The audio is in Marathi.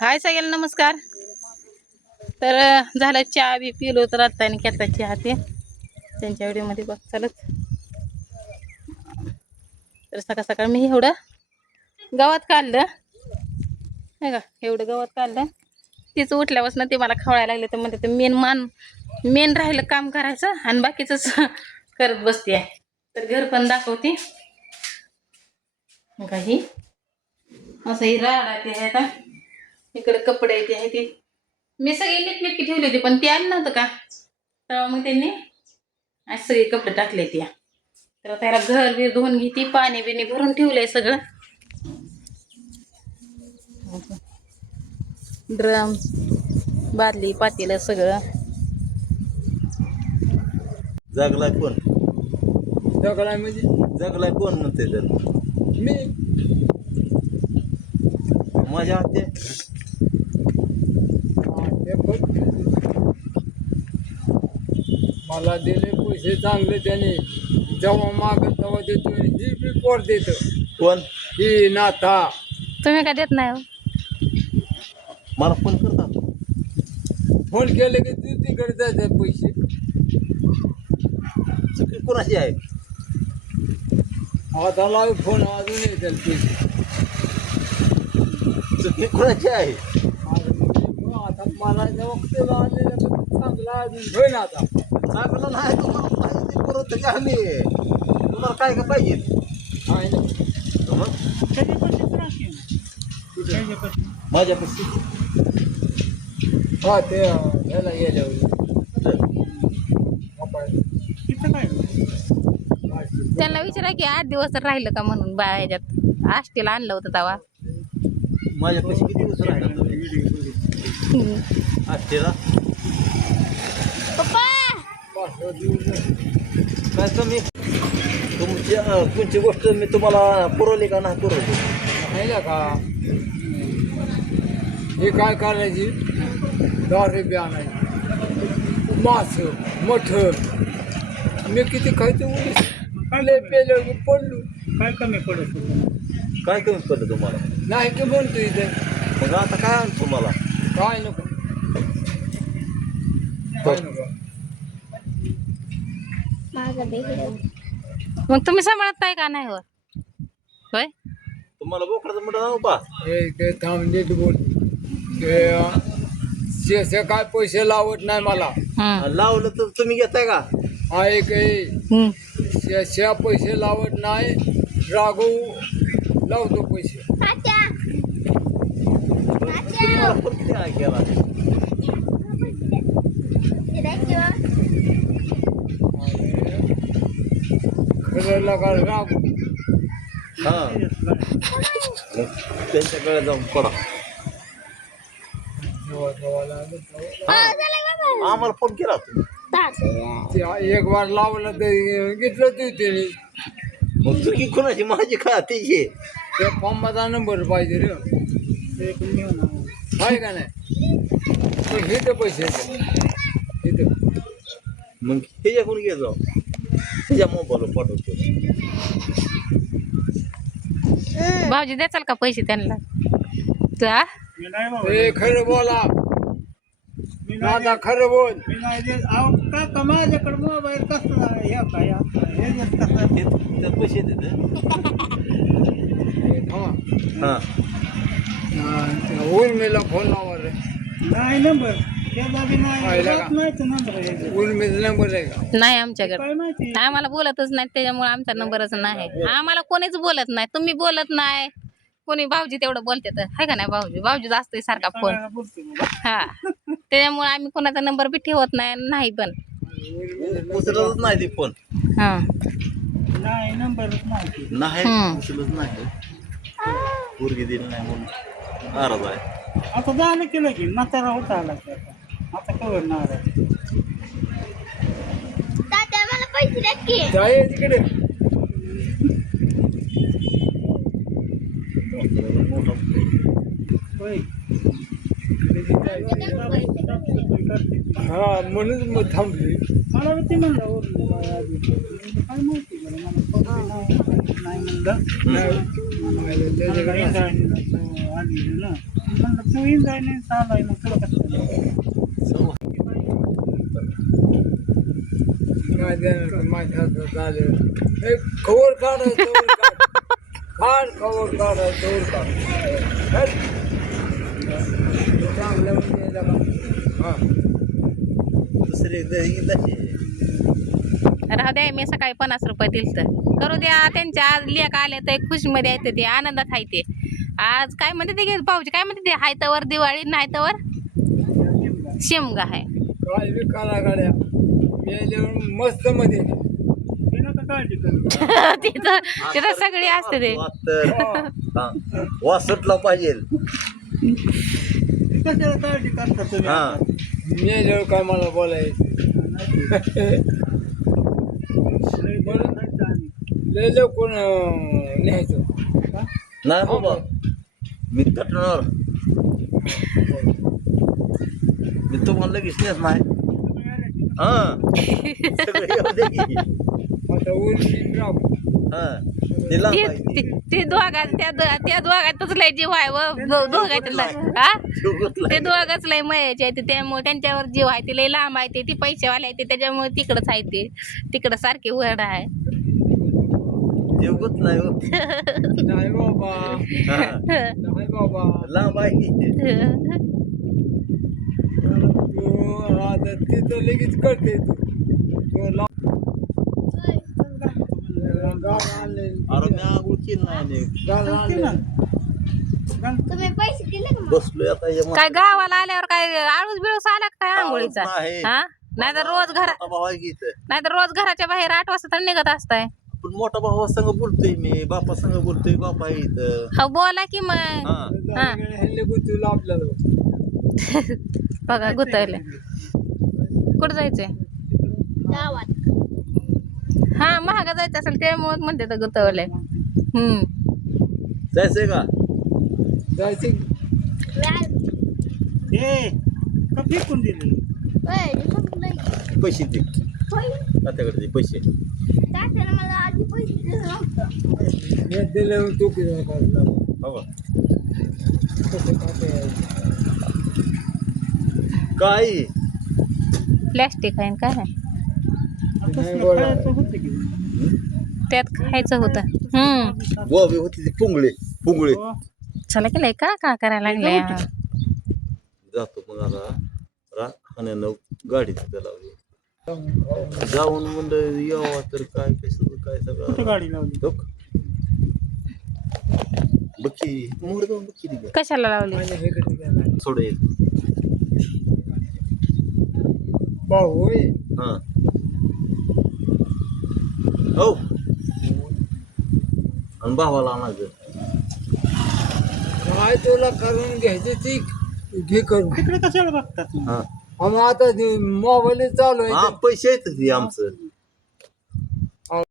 हाय सगळ्यांना नमस्कार. तर झालं चहा बी पिलो तर आता आणि घेता चहा ते त्यांच्या व्हिडिओमध्ये बघ चालत. तर सकाळ सकाळ मी एवढं गवत काढलं नाही का, एवढं गवत काढलं. तेच उठल्यापासून ते मला खवळायला लागले. तर म्हणते ते मेन राहिलं काम करायचं आणि बाकीचंच करत बसते आहे. तर घर पण दाखवते काही असंही राडा ते आहे. आता इकडे कपडे ते आहे ते मी सगळे नीटनेटकी ठेवले होते पण ते आलं नव्हतं का, तेव्हा मग त्यांनी आज सगळे कपडे टाकले ते. तर त्याला घर बीर धुवून घेते, पाणी बिणी भरून ठेवलंय सगळं. ड्रम बादली पातेलं सगळं. जगलाय कोण? जगलाय म्हणजे जगलाय कोण म्हणते तर मी. मजा वाटते. ते बघ, मला दिले पैसे चांगले त्याने, जेव्हा मागत तेव्हा देतो. ही बी पोर देत. कोण? ही नाथा. तुम्ही काय देत नाही हो? मला फोन करतात. फोन केले की तू तिकडे जायचे पैसे. चुकी कोणाची आहे? आता लाव फोन, अजून येतील पैसे. चुकी कोणाची आहे? आता मला वक्त आलेलं चांगला अजून होईन. आता चांगलं नाही तुम्हाला पाहिजे परत की आम्ही तुम्हाला काय का पाहिजे आहे ना. मग माझ्यापाशी हा ते ह्याला गेल्यावर त्यांना विचारा की 8 दिवस राहिलं का म्हणून बा ह्याच्यात आष्टीला आणलं होतं तेव्हा. माझ्यापाशी किती दिवस राहिला तुम्ही? आठशेला पप्पा काय कमी तुमची गोष्ट मी तुम्हाला पुरवली का नाही पुरवली? आहे ना का. हे काय करायची, दारू बी आणायची, मास मठन. मी किती खायचं लय पेलो की पडलो. काय कमी पडत होतं? काय कमी पडलं तुम्हाला? नाही की म्हणतो इथे मग आता काय आणतो तुम्हाला? काय नको काय नको. मग तुम्ही सांभाळत नाही का नाही हो? होय तुम्हाला बोकडाचं मोठं जाऊ पा हे ते थांब नीट बोल. ते शेसे काय पैसे लावत नाही मला. लावलं तर तुम्ही घेताय का? आहे काही शेस्या पैसे लावत नाही. राघव लावतो पैसे. तुम्ही मला फोन किती वेळा केला? खरं लगा राघव. हा त्यांच्याकडे जाऊन पडा. आम्हाला फोन केला तुम्ही? ते एक बार लावलं तर घेतलं तू त्याने. मग चुकी कोणाची? माझी का तिची? त्या फॉर्माचा नंबर पाहिजे रे. आहे का नाही? पण हे तर पैसे इथं. मग ह्याच्याकडून घे जाऊ, त्याच्या मोबाईलवर पाठवतो. भाऊजी द्याचाल का पैसे त्यांना? जा मी नाही बाबा. हे खरं बोला. दादा खरं बोल. मी नाही देत. अहो काका माझ्याकडे मोबाईल कसला हे काय हे देत कसं? ते पैसे देते. हा उर्मिला फोन लावा रे. नाही नंबर त्याचा बी नाही. पाहिला का? देत नाही तर नंबर आहे. उर्मिला नंबर आहे का? नाही आमच्याकडे. काय माहिती? आम्हाला बोलतच नाही त्याच्यामुळे आमचा नंबरच नाही. आम्हाला कोणीच बोलत नाही. तुम्ही बोलत नाही, कोणी भाऊजी तेवढं बोलते तर आहे का नाही. भाऊजी असतोय सारखा फोन. सगळ्यांना बोलतो मी. हा त्याच्यामुळे आम्ही कोणाचा नंबर बी ठेवत नाही पण. उचलतच नाही ती फोन. हा नाही नंबरच नाही. नाही हम्म. उचलत नाही. पोरगी दिली नाही म्हणून नाराज आहे. आता झालं केलं की म्हातारा होता आला की आता कवर नाही. जाय तिकडे. होय. हा म्हणून मग थांबली. मला बी ते म्हणलं ओरडून आधी. काय माहिती बरं मला फोन बी नाही म्हणलं. नाही. मला इंद्रायणीला तो आली गेली ना म्हणलं तू येऊन जाय नाही चालाय मग तुला कसं काय देणार माझ्या हातात आलं हे खबर काढायचं काढ खबर काढायचं काढ चांगलं म्हणजे हां दुसरे एकदा राहू द्या मी सकाळी 50 रुपये दिल तर करू द्या त्यांच्या आज लेख आले तर खुशीमध्ये आहेत ते आनंदात आहे ते आज काय म्हणते ते भाऊजी काय म्हणते ते हाय तवर दिवाळी नाही तवर शिमगा आहे काय बी काढा गाड्या मेल्यावर मस्त मध्ये ते नका काळजी करू तिथं तिथं सगळी असते ते वासटला पाहिजे कशाला काळजी करता तुम्ही हा आता? मेल्यावर काय मला बोलायचं लय बरं नाही आणि. लय कोण न्यायचं नाही बाबा मी कटणार मी तुम्हाला लगेच नेत नाही हा सगळं येऊ दे की. आता उलटी ड्रॉप हा ते लांब आहे की. ते दोघात त्या दोघातच लय जीव आहे व दोघात हा शेवटला ते दोघच लय मयाचे आहे ते त्यामुळे त्यांच्यावर जीव आहे ते लय लांब आहे ते पैसेवाले आहे ते त्याच्यामुळे तिकडंच आहे ते तिकडं सारखे वड आहे जेवत नाही हो. नाही बाबा हा, नाही बाबा लांब आहे की. तू आता तिथं लगेच करते तू गाव आणले अरे मी आंघोळ केली नाही गाव आणले तुम्ही पैसे दिले का बसलोय आता हे काय गावाला आल्यावर काय आळूस बिळूस आला का काय आंघोळीचा नाही. हा नाहीतर रोज मोठा भाऊ आहे की इथं. नाहीतर रोज घराच्या बाहेर 8 वाजता तर निघत असताय पण मोठा भाऊ संग बोलतोय मी बापा संग बोलतोय बापा आहे इथं हो बोला की मग हा हल्ले गुतूला आपल्याला बघा गुतवले कुठं जायचंय गावात हा महागा जायचं असेल त्यामुळे म्हणते तर गुतवले जायचंय का जायचं व्याज हे का फेकून दिले पैसे दे तात्याकडे दे पैसे तात्याला मला आधी पैसे दिले नव्हतं मी दिलं तू किती काढला हो का? कसं काय काय प्लॅस्टिक आहे न काय आहे? नाही बोला खायचं होतं की त्यात खायचं होतं गोबी होती ती पुंगळे हो. चला केलंय का करायला लागले जातो मग आता राहण्यानं गाडी तिथं लावली जाऊन म्हणलं यावं तर काय कसं काय कुठं सगळं गाडी लावली बघ. बक्की मोर जाऊन बक्की दिली कशाला लावली माझ्या हेकडे गेला सोडेल भाऊ होय हा हो आणि भावाला आणायचं काय तुला करून घ्यायचे ती घे करून तिकडे कशाला बघतात तुम्ही? हा मग आता मोबाईल चालू हा आहे पैसे आहेत ते आमचं